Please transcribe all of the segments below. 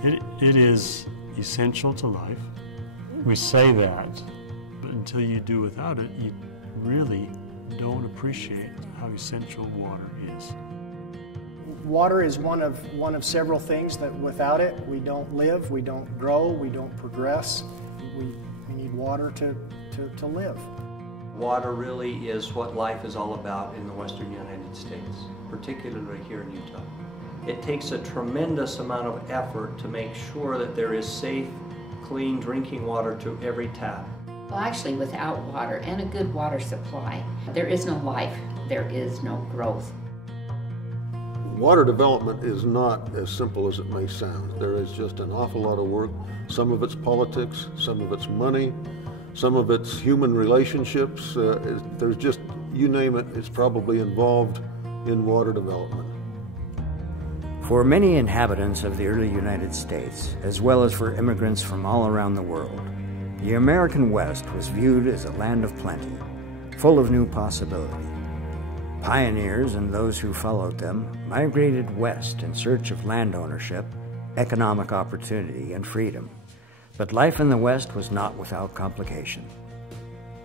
It is essential to life. We say that, but until you do without it, you really don't appreciate how essential water is. Water is one of several things that without it, we don't live, we don't grow, we don't progress. We need water to live. Water really is what life is all about in the western United States, particularly here in Utah. It takes a tremendous amount of effort to make sure that there is safe, clean drinking water to every tap. Well, actually, without water and a good water supply, there is no life, there is no growth. Water development is not as simple as it may sound. There is just an awful lot of work. Some of it's politics, some of it's money, some of it's human relationships. There's just, you name it, it's probably involved in water development. For many inhabitants of the early United States, as well as for immigrants from all around the world, the American West was viewed as a land of plenty, full of new possibility. Pioneers and those who followed them migrated west in search of land ownership, economic opportunity, and freedom. But life in the West was not without complication.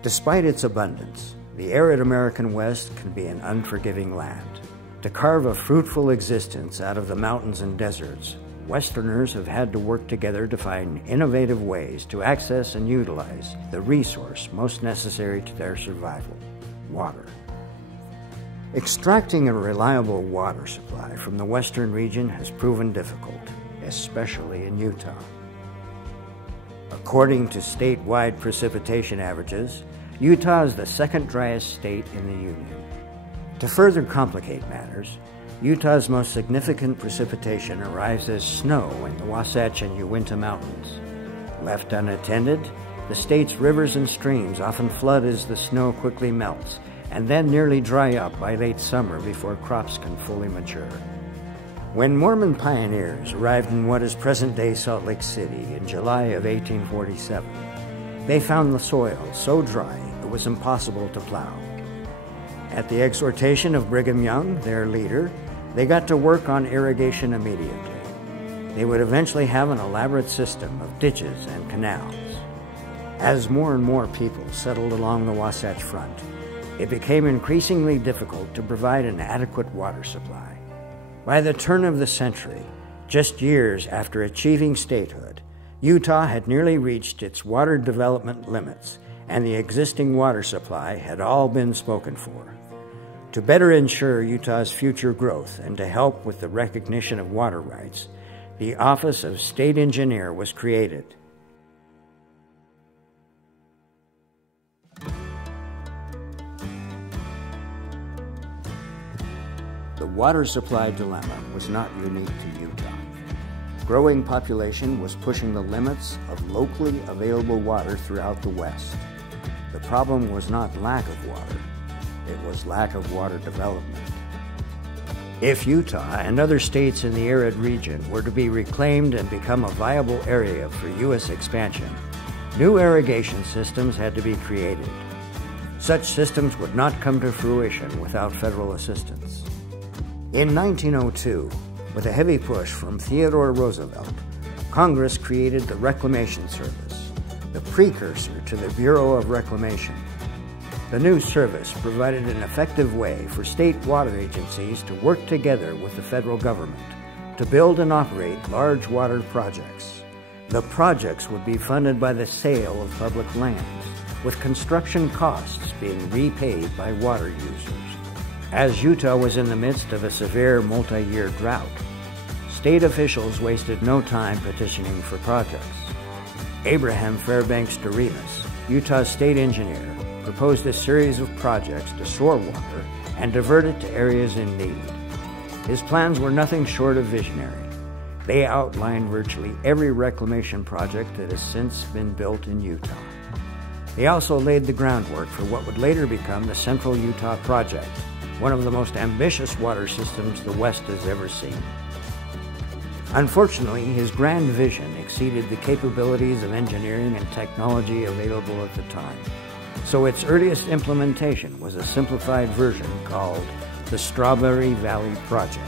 Despite its abundance, the arid American West can be an unforgiving land. To carve a fruitful existence out of the mountains and deserts, Westerners have had to work together to find innovative ways to access and utilize the resource most necessary to their survival: water. Extracting a reliable water supply from the western region has proven difficult, especially in Utah. According to statewide precipitation averages, Utah is the second driest state in the Union. To further complicate matters, Utah's most significant precipitation arrives as snow in the Wasatch and Uinta Mountains. Left unattended, the state's rivers and streams often flood as the snow quickly melts, and then nearly dry up by late summer before crops can fully mature. When Mormon pioneers arrived in what is present-day Salt Lake City in July of 1847, they found the soil so dry it was impossible to plow. At the exhortation of Brigham Young, their leader, they got to work on irrigation immediately. They would eventually have an elaborate system of ditches and canals. As more and more people settled along the Wasatch Front, it became increasingly difficult to provide an adequate water supply. By the turn of the century, just years after achieving statehood, Utah had nearly reached its water development limits, and the existing water supply had all been spoken for. To better ensure Utah's future growth and to help with the recognition of water rights, the Office of State Engineer was created. The water supply dilemma was not unique to Utah. Growing population was pushing the limits of locally available water throughout the West. The problem was not lack of water, it was lack of water development. If Utah and other states in the arid region were to be reclaimed and become a viable area for U.S. expansion, new irrigation systems had to be created. Such systems would not come to fruition without federal assistance. In 1902, with a heavy push from Theodore Roosevelt, Congress created the Reclamation Service, the precursor to the Bureau of Reclamation. The new service provided an effective way for state water agencies to work together with the federal government to build and operate large water projects. The projects would be funded by the sale of public lands, with construction costs being repaid by water users. As Utah was in the midst of a severe multi-year drought, state officials wasted no time petitioning for projects. Abraham Fairbanks Doremus, Utah's state engineer, proposed a series of projects to store water and divert it to areas in need. His plans were nothing short of visionary. They outlined virtually every reclamation project that has since been built in Utah. They also laid the groundwork for what would later become the Central Utah Project, one of the most ambitious water systems the West has ever seen. Unfortunately, his grand vision exceeded the capabilities of engineering and technology available at the time, so its earliest implementation was a simplified version called the Strawberry Valley Project.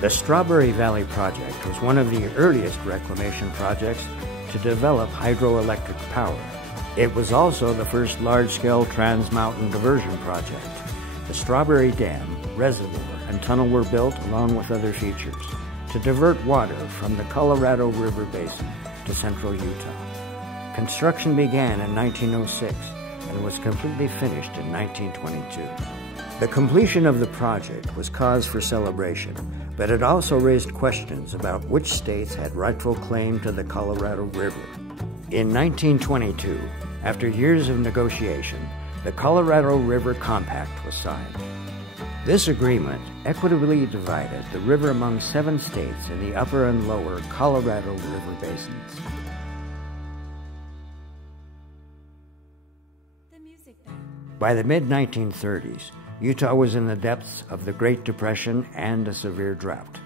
The Strawberry Valley Project was one of the earliest reclamation projects to develop hydroelectric power. It was also the first large-scale trans-mountain diversion project. The Strawberry Dam, reservoir, and tunnel were built along with other features to divert water from the Colorado River Basin to central Utah. Construction began in 1906 and was completely finished in 1922. The completion of the project was cause for celebration, but it also raised questions about which states had rightful claim to the Colorado River. In 1922, after years of negotiation, the Colorado River Compact was signed. This agreement equitably divided the river among 7 states in the upper and lower Colorado River basins. By the mid-1930s, Utah was in the depths of the Great Depression and a severe drought.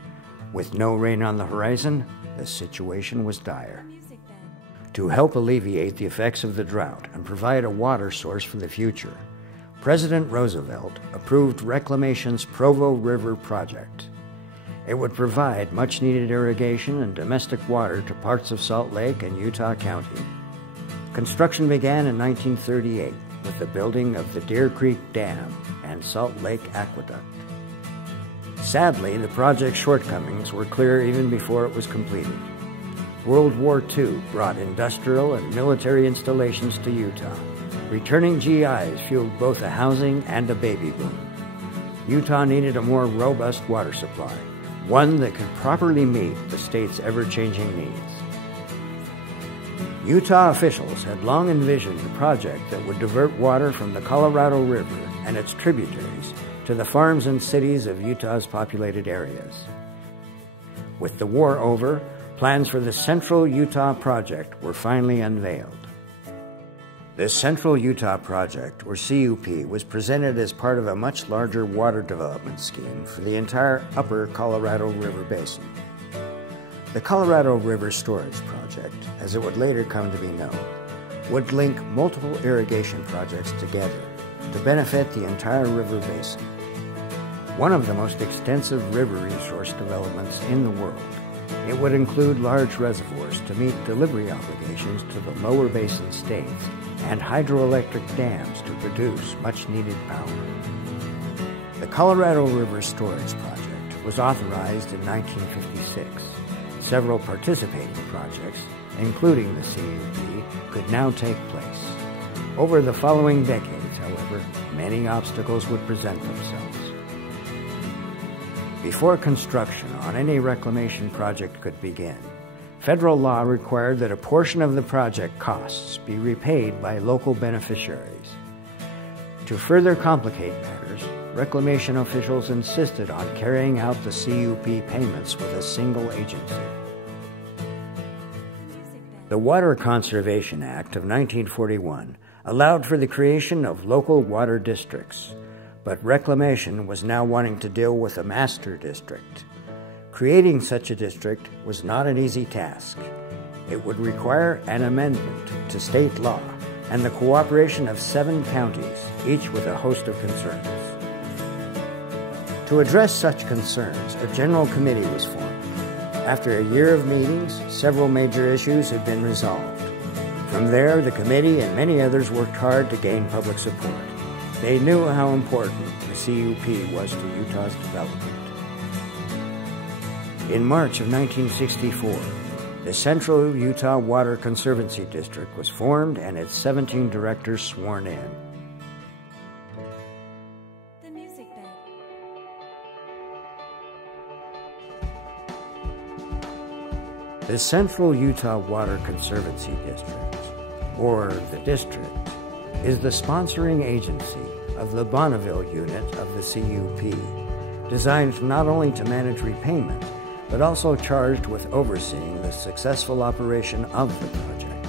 With no rain on the horizon, the situation was dire. To help alleviate the effects of the drought and provide a water source for the future, President Roosevelt approved Reclamation's Provo River Project. It would provide much-needed irrigation and domestic water to parts of Salt Lake and Utah County. Construction began in 1938 with the building of the Deer Creek Dam and Salt Lake Aqueduct. Sadly, the project's shortcomings were clear even before it was completed. World War II brought industrial and military installations to Utah. Returning GIs fueled both a housing and a baby boom. Utah needed a more robust water supply, one that could properly meet the state's ever-changing needs. Utah officials had long envisioned a project that would divert water from the Colorado River and its tributaries to the farms and cities of Utah's populated areas. With the war over, plans for the Central Utah Project were finally unveiled. The Central Utah Project, or CUP, was presented as part of a much larger water development scheme for the entire upper Colorado River Basin. The Colorado River Storage Project, as it would later come to be known, would link multiple irrigation projects together to benefit the entire river basin. One of the most extensive river resource developments in the world, it would include large reservoirs to meet delivery obligations to the lower basin states and hydroelectric dams to produce much-needed power. The Colorado River Storage Project was authorized in 1956. Several participating projects, including the CUP, could now take place. Over the following decades, however, many obstacles would present themselves. Before construction on any reclamation project could begin, federal law required that a portion of the project costs be repaid by local beneficiaries. To further complicate matters, reclamation officials insisted on carrying out the CUP payments with a single agency. The Water Conservation Act of 1941 allowed for the creation of local water districts, but reclamation was now wanting to deal with a master district. Creating such a district was not an easy task. It would require an amendment to state law and the cooperation of 7 counties, each with a host of concerns. To address such concerns, a general committee was formed. After a year of meetings, several major issues had been resolved. From there, the committee and many others worked hard to gain public support. They knew how important the CUP was to Utah's development. In March of 1964, the Central Utah Water Conservancy District was formed and its 17 directors sworn in. The music bed. The Central Utah Water Conservancy District, or the district, is the sponsoring agency of the Bonneville unit of the CUP, designed not only to manage repayment, but also charged with overseeing the successful operation of the project.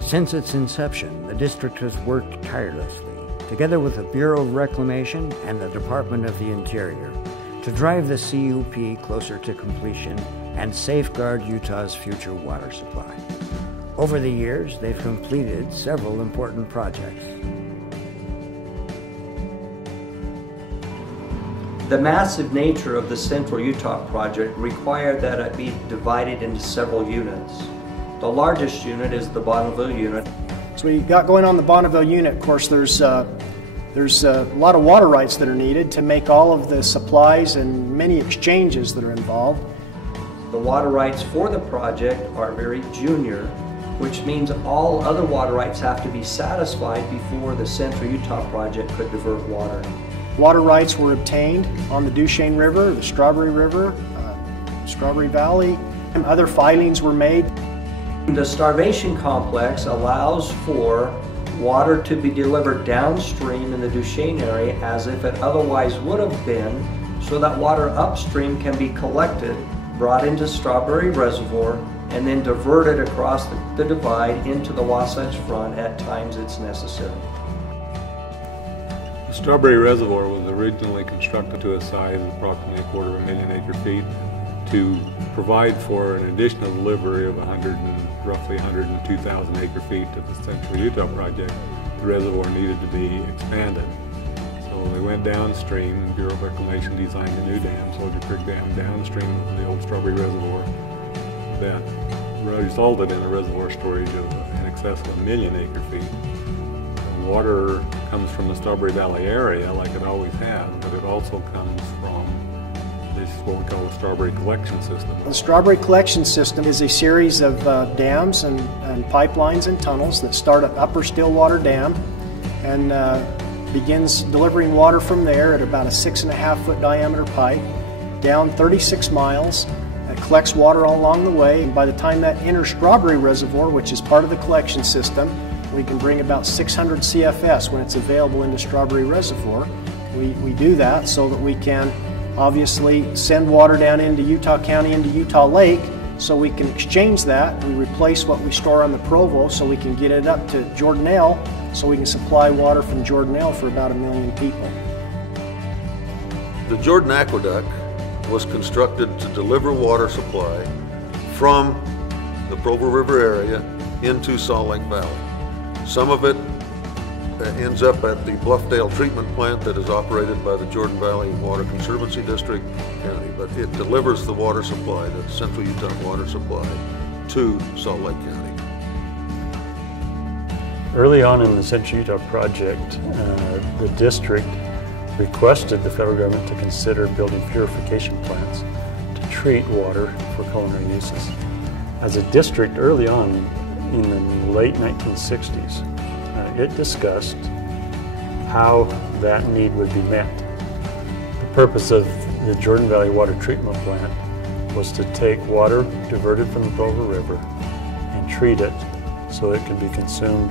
Since its inception, the district has worked tirelessly, together with the Bureau of Reclamation and the Department of the Interior, to drive the CUP closer to completion and safeguard Utah's future water supply. Over the years, they've completed several important projects. The massive nature of the Central Utah project required that it be divided into several units. The largest unit is the Bonneville unit. So we got going on the Bonneville unit. Of course, there's a lot of water rights that are needed to make all of the supplies and many exchanges that are involved. The water rights for the project are very junior, which means all other water rights have to be satisfied before the Central Utah project could divert water. Water rights were obtained on the Duchesne River, the Strawberry River, Strawberry Valley, and other filings were made. The starvation complex allows for water to be delivered downstream in the Duchesne area as if it otherwise would have been, so that water upstream can be collected, brought into Strawberry Reservoir, and then diverted across the divide into the Wasatch Front at times it's necessary. The Strawberry Reservoir was originally constructed to a size of approximately 250,000 acre-feet to provide for an additional delivery of roughly 102,000 acre-feet to the Central Utah project. The reservoir needed to be expanded. So they went downstream, and Bureau of Reclamation designed a new dam, Soldier Creek Dam, downstream of the old Strawberry Reservoir that resulted in a reservoir storage of in excess of 1 million acre-feet. Water comes from the Strawberry Valley area like it always has, but it also comes from this what we call the Strawberry Collection System. The Strawberry Collection System is a series of dams and pipelines and tunnels that start at Upper Stillwater Dam and begins delivering water from there at about a 6.5-foot diameter pipe down 36 miles. It collects water all along the way, and by the time that enters Strawberry Reservoir, which is part of the collection system, we can bring about 600 CFS when it's available into Strawberry Reservoir. We do that so that we can obviously send water down into Utah County, into Utah Lake, so we can exchange that. We replace what we store on the Provo so we can get it up to Jordanelle, so we can supply water from Jordanelle for about 1 million people. The Jordan Aqueduct was constructed to deliver water supply from the Provo River area into Salt Lake Valley. Some of it ends up at the Bluffdale treatment plant that is operated by the Jordan Valley Water Conservancy District County, but it delivers the water supply, the Central Utah water supply, to Salt Lake County. Early on in the Central Utah project, the district requested the federal government to consider building purification plants to treat water for culinary uses. As a district early on in the late 1960s, it discussed how that need would be met. The purpose of the Jordan Valley Water Treatment Plant was to take water diverted from the Provo River and treat it so it could be consumed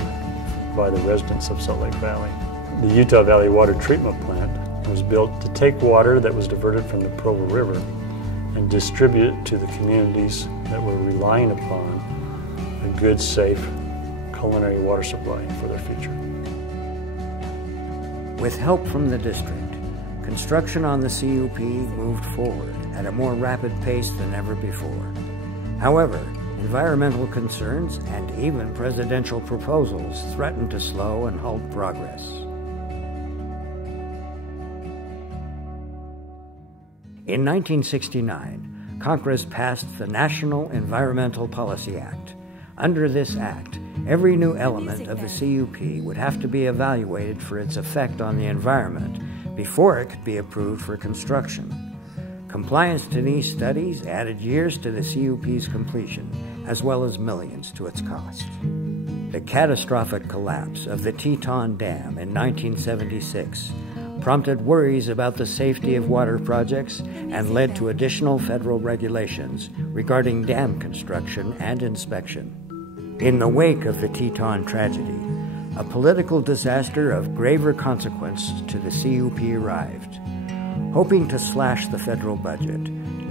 by the residents of Salt Lake Valley. The Utah Valley Water Treatment Plant was built to take water that was diverted from the Provo River and distribute it to the communities that were relying upon a good, safe culinary water supply for their future. With help from the district, construction on the CUP moved forward at a more rapid pace than ever before. However, environmental concerns and even presidential proposals threatened to slow and halt progress. In 1969, Congress passed the National Environmental Policy Act. Under this act, every new element of the CUP would have to be evaluated for its effect on the environment before it could be approved for construction. Compliance to these studies added years to the CUP's completion, as well as millions to its cost. The catastrophic collapse of the Teton Dam in 1976 prompted worries about the safety of water projects and led to additional federal regulations regarding dam construction and inspection. In the wake of the Teton tragedy, a political disaster of graver consequence to the CUP arrived. Hoping to slash the federal budget,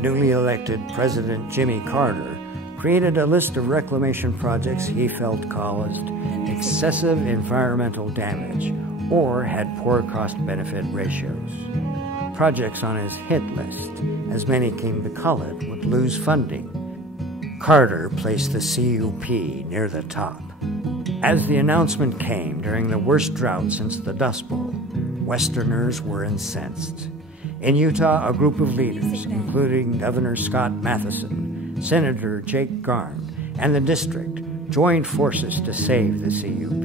newly elected President Jimmy Carter created a list of reclamation projects he felt caused excessive environmental damage or had poor cost-benefit ratios. Projects on his hit list, as many came to call it, would lose funding. Carter placed the CUP near the top. As the announcement came during the worst drought since the Dust Bowl, Westerners were incensed. In Utah, a group of leaders, including Governor Scott Matheson, Senator Jake Garn, and the district, joined forces to save the CUP.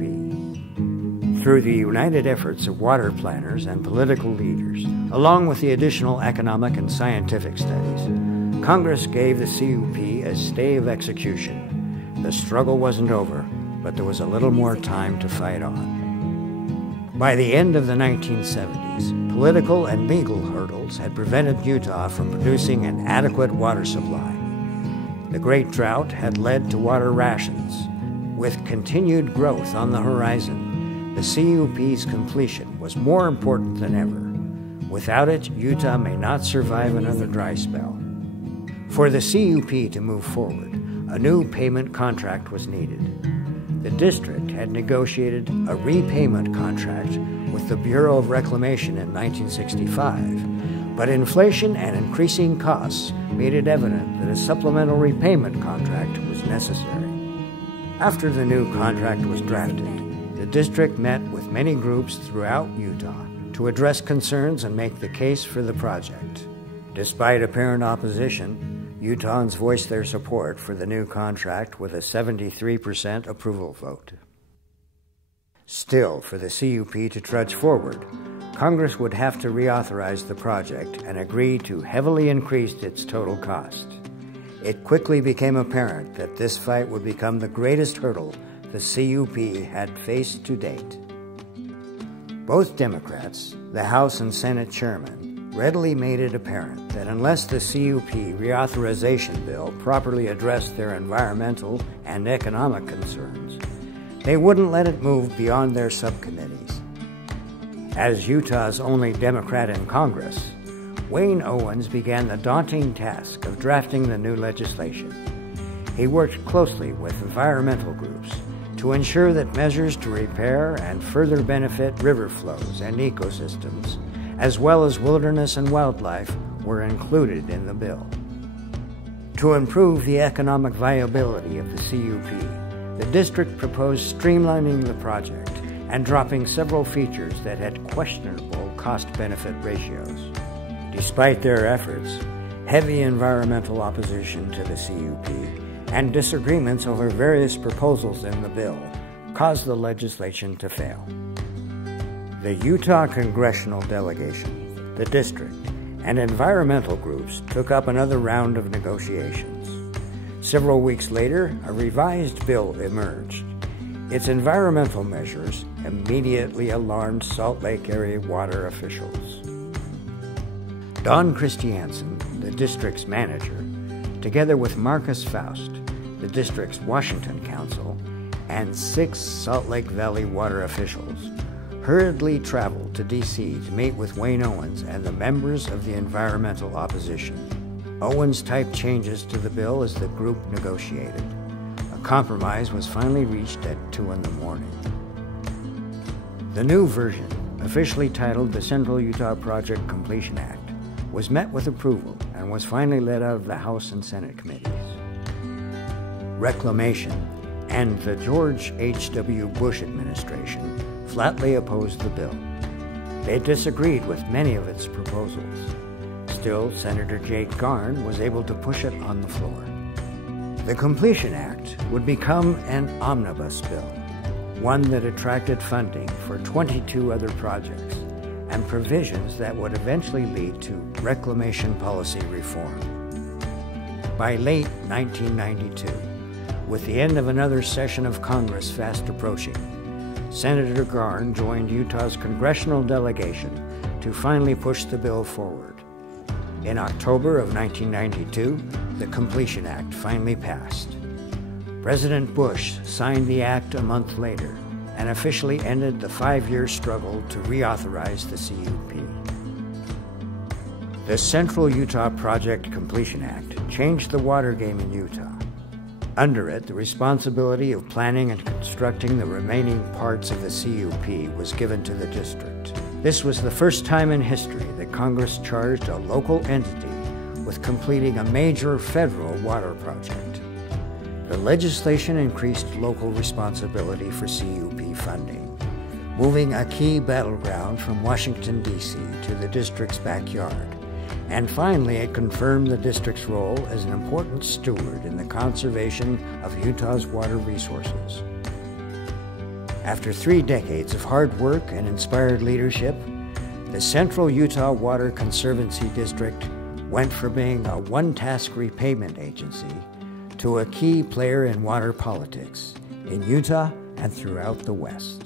Through the united efforts of water planners and political leaders, along with the additional economic and scientific studies, Congress gave the CUP a stay of execution. The struggle wasn't over, but there was a little more time to fight on. By the end of the 1970s, political and legal hurdles had prevented Utah from producing an adequate water supply. The Great Drought had led to water rations. With continued growth on the horizon, the CUP's completion was more important than ever. Without it, Utah may not survive another dry spell. For the CUP to move forward, a new payment contract was needed. The district had negotiated a repayment contract with the Bureau of Reclamation in 1965, but inflation and increasing costs made it evident that a supplemental repayment contract was necessary. After the new contract was drafted, the district met with many groups throughout Utah to address concerns and make the case for the project. Despite apparent opposition, Utahns voiced their support for the new contract with a 73% approval vote. Still, for the CUP to trudge forward, Congress would have to reauthorize the project and agree to heavily increase its total cost. It quickly became apparent that this fight would become the greatest hurdle the CUP had faced to date. Both Democrats, the House and Senate chairmen, readily made it apparent that unless the CUP reauthorization bill properly addressed their environmental and economic concerns, they wouldn't let it move beyond their subcommittees. As Utah's only Democrat in Congress, Wayne Owens began the daunting task of drafting the new legislation. He worked closely with environmental groups to ensure that measures to repair and further benefit river flows and ecosystems, as well as wilderness and wildlife, were included in the bill. To improve the economic viability of the CUP, the district proposed streamlining the project and dropping several features that had questionable cost-benefit ratios. Despite their efforts, heavy environmental opposition to the CUP and disagreements over various proposals in the bill caused the legislation to fail. The Utah congressional delegation, the district, and environmental groups took up another round of negotiations. Several weeks later, a revised bill emerged. Its environmental measures immediately alarmed Salt Lake area water officials. Don Christiansen, the district's manager, together with Marcus Faust, the district's Washington counsel, and 6 Salt Lake Valley water officials, hurriedly traveled to D.C. to meet with Wayne Owens and the members of the environmental opposition. Owens typed changes to the bill as the group negotiated. A compromise was finally reached at 2 in the morning. The new version, officially titled the Central Utah Project Completion Act, was met with approval and was finally led out of the House and Senate committees. Reclamation and the George H.W. Bush administration flatly opposed the bill. They disagreed with many of its proposals. Still, Senator Jake Garn was able to push it on the floor. The Completion Act would become an omnibus bill, one that attracted funding for 22 other projects and provisions that would eventually lead to reclamation policy reform. By late 1992, with the end of another session of Congress fast approaching, Senator Garn joined Utah's congressional delegation to finally push the bill forward. In October of 1992, the Completion Act finally passed. President Bush signed the act a month later and officially ended the 5-year struggle to reauthorize the CUP. The Central Utah Project Completion Act changed the water game in Utah. Under it, the responsibility of planning and constructing the remaining parts of the CUP was given to the district. This was the first time in history that Congress charged a local entity with completing a major federal water project. The legislation increased local responsibility for CUP funding. moving a key battleground from Washington, D.C. to the district's backyard. And finally, it confirmed the district's role as an important steward in the conservation of Utah's water resources. After 3 decades of hard work and inspired leadership, the Central Utah Water Conservancy District went from being a one-task repayment agency to a key player in water politics in Utah and throughout the West.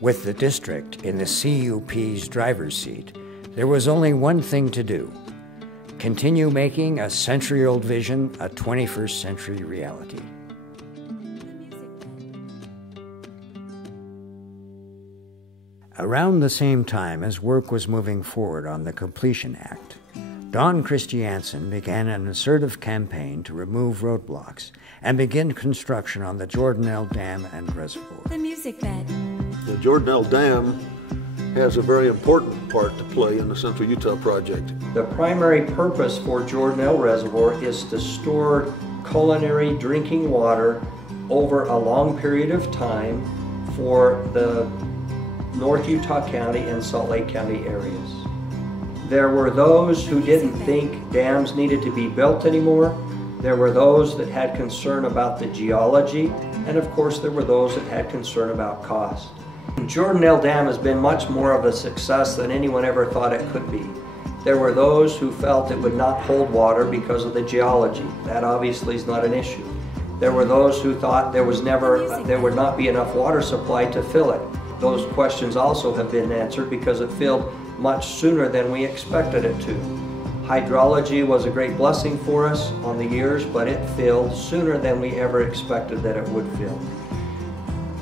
With the district in the CUP's driver's seat, there was only one thing to do: continue making a century-old vision a 21st century reality. Around the same time as work was moving forward on the Completion Act, Don Christiansen began an assertive campaign to remove roadblocks and begin construction on the Jordanelle Dam and Reservoir. The music bed. The Jordanelle Dam has a very important part to play in the Central Utah project. The primary purpose for Jordanelle Reservoir is to store culinary drinking water over a long period of time for the North Utah County and Salt Lake County areas. There were those who didn't think dams needed to be built anymore. There were those that had concern about the geology, and of course there were those that had concern about cost. Jordanelle Dam has been much more of a success than anyone ever thought it could be. There were those who felt it would not hold water because of the geology. That obviously is not an issue. There were those who thought there would not be enough water supply to fill it. Those questions also have been answered because it filled much sooner than we expected it to. Hydrology was a great blessing for us on the years, but it filled sooner than we ever expected that it would fill.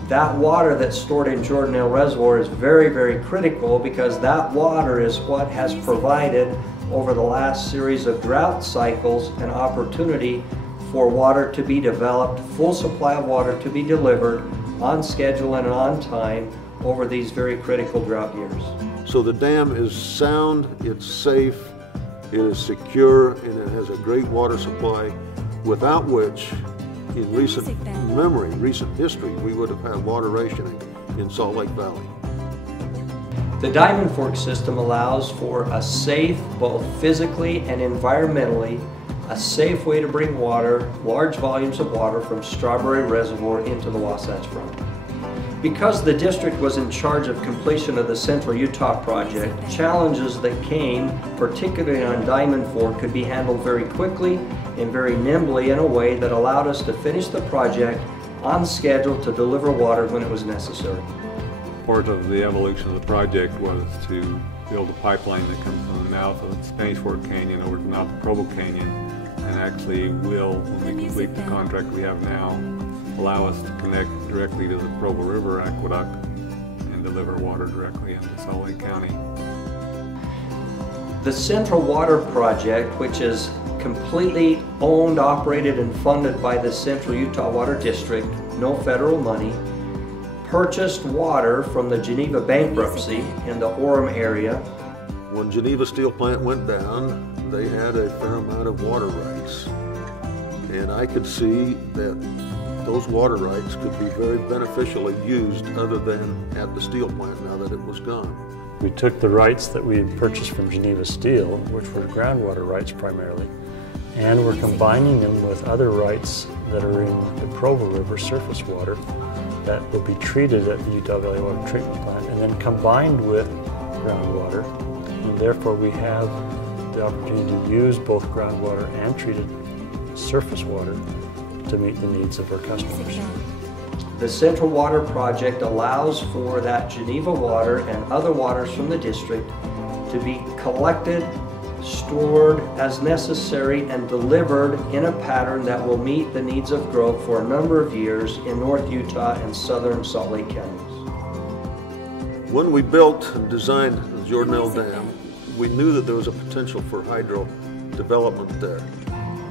That water that's stored in Jordanelle Reservoir is very, very critical because that water is what has provided over the last series of drought cycles an opportunity for water to be developed, full supply of water to be delivered on schedule and on time over these very critical drought years. So the dam is sound, it's safe, it is secure, and it has a great water supply, without which, in recent memory, recent history, we would have had water rationing in Salt Lake Valley. The Diamond Fork system allows for a safe, both physically and environmentally, a safe way to bring water, large volumes of water from Strawberry Reservoir into the Wasatch Front. Because the district was in charge of completion of the Central Utah project, challenges that came, particularly on Diamond Fork, could be handled very quickly and very nimbly in a way that allowed us to finish the project on schedule to deliver water when it was necessary. Part of the evolution of the project was to build a pipeline that comes from the mouth of Spanish Fork Canyon over to the mouth of Provo Canyon, and actually will, when we complete the contract we have now, allow us to connect directly to the Provo River Aqueduct and deliver water directly into Salt Lake County. The Central Water Project, which is completely owned, operated, and funded by the Central Utah Water District, no federal money, purchased water from the Geneva bankruptcy in the Orem area. When Geneva Steel Plant went down, they had a fair amount of water rights. And I could see that those water rights could be very beneficially used other than at the steel plant now that it was gone. We took the rights that we had purchased from Geneva Steel, which were groundwater rights primarily, and we're combining them with other rights that are in the Provo River surface water that will be treated at the Utah Valley Water Treatment Plant and then combined with groundwater. And therefore we have the opportunity to use both groundwater and treated surface water to meet the needs of our customers. The Central Water Project allows for that Geneva water and other waters from the district to be collected, stored as necessary, and delivered in a pattern that will meet the needs of growth for a number of years in North Utah and southern Salt Lake counties. When we built and designed the Jordanelle Dam, we knew that there was a potential for hydro development there.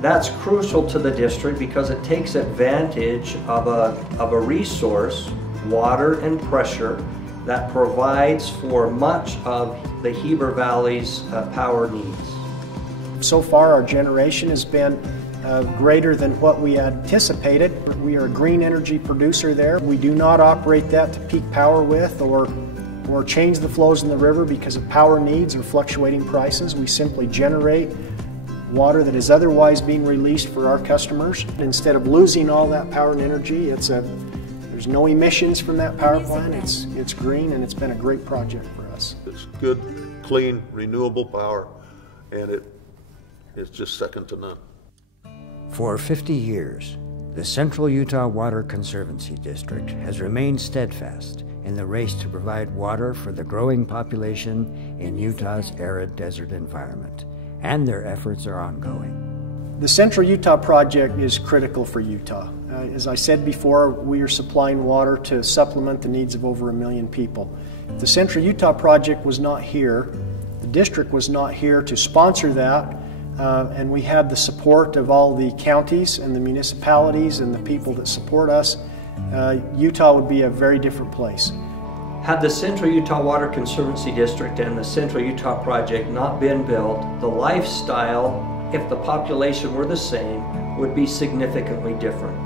That's crucial to the district because it takes advantage of a resource, water and pressure, that provides for much of the Heber Valley's power needs. So far our generation has been greater than what we anticipated. We are a green energy producer there. We do not operate that to peak power with or change the flows in the river because of power needs or fluctuating prices. We simply generate water that is otherwise being released for our customers. Instead of losing all that power and energy, there's no emissions from that power plant. It's green, and it's been a great project for us. It's good, clean, renewable power, and it's just second to none. For 50 years, the Central Utah Water Conservancy District has remained steadfast in the race to provide water for the growing population in Utah's arid desert environment, and their efforts are ongoing. The Central Utah Project is critical for Utah. As I said before, we are supplying water to supplement the needs of over 1 million people. If the Central Utah Project was not here, the district was not here to sponsor that, and we had the support of all the counties and the municipalities and the people that support us, Utah would be a very different place. Had the Central Utah Water Conservancy District and the Central Utah Project not been built, the lifestyle, if the population were the same, would be significantly different.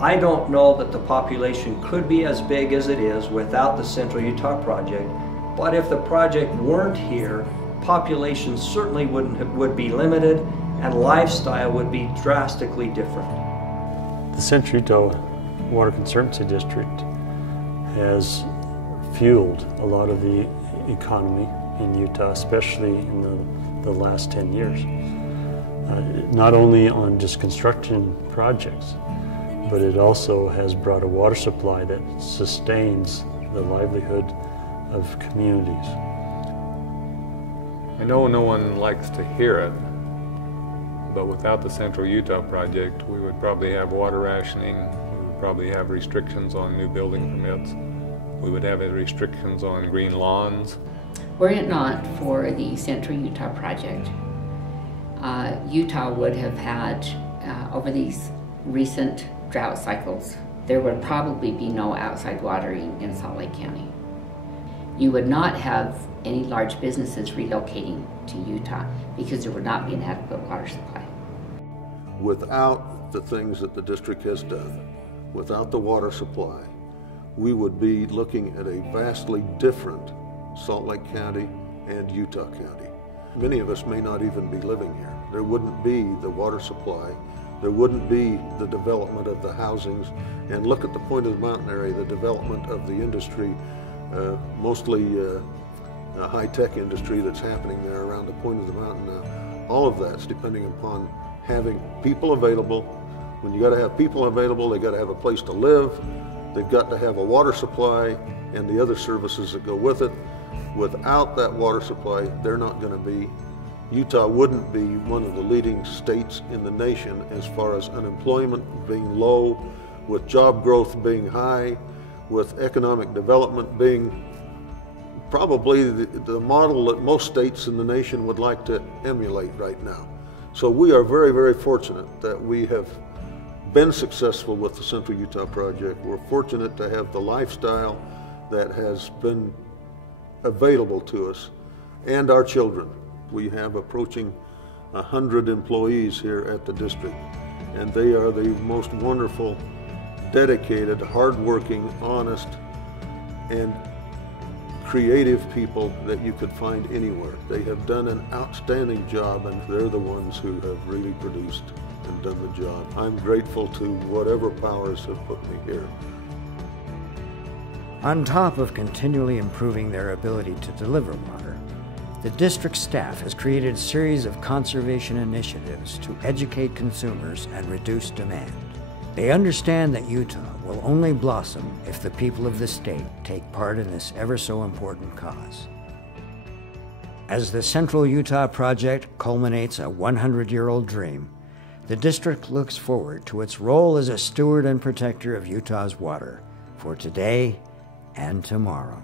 I don't know that the population could be as big as it is without the Central Utah Project, but if the project weren't here, population certainly would be limited and lifestyle would be drastically different. The Central Utah Water Conservancy District has fueled a lot of the economy in Utah, especially in the last 10 years. Not only on just construction projects, but it also has brought a water supply that sustains the livelihood of communities. I know no one likes to hear it, but without the Central Utah Project, we would probably have water rationing, we would probably have restrictions on new building permits, we would have restrictions on green lawns. Were it not for the Central Utah Project, Utah would have had, over these recent drought cycles, there would probably be no outside watering in Salt Lake County. You would not have any large businesses relocating to Utah because there would not be an adequate water supply. Without the things that the district has done, without the water supply, we would be looking at a vastly different Salt Lake County and Utah County. Many of us may not even be living here. There wouldn't be the water supply, there wouldn't be the development of the housings, and look at the Point of the Mountain area, the development of the industry, mostly a high-tech industry that's happening there around the Point of the Mountain now. All of that's depending upon having people available. When you got to have people available, they got to have a place to live, they've got to have a water supply and the other services that go with it. Without that water supply, they're not going to be. Utah wouldn't be one of the leading states in the nation as far as unemployment being low, with job growth being high, with economic development being probably the model that most states in the nation would like to emulate right now. So we are very, very fortunate that we have been successful with the Central Utah Project. We're fortunate to have the lifestyle that has been available to us and our children. We have approaching 100 employees here at the district, and they are the most wonderful, dedicated, hardworking, honest, and creative people that you could find anywhere. They have done an outstanding job, and they're the ones who have really produced and done the job. I'm grateful to whatever powers have put me here. On top of continually improving their ability to deliver water, the district staff has created a series of conservation initiatives to educate consumers and reduce demand. They understand that Utah will only blossom if the people of the state take part in this ever so important cause. As the Central Utah Project culminates a 100-year-old dream, the district looks forward to its role as a steward and protector of Utah's water for today and tomorrow.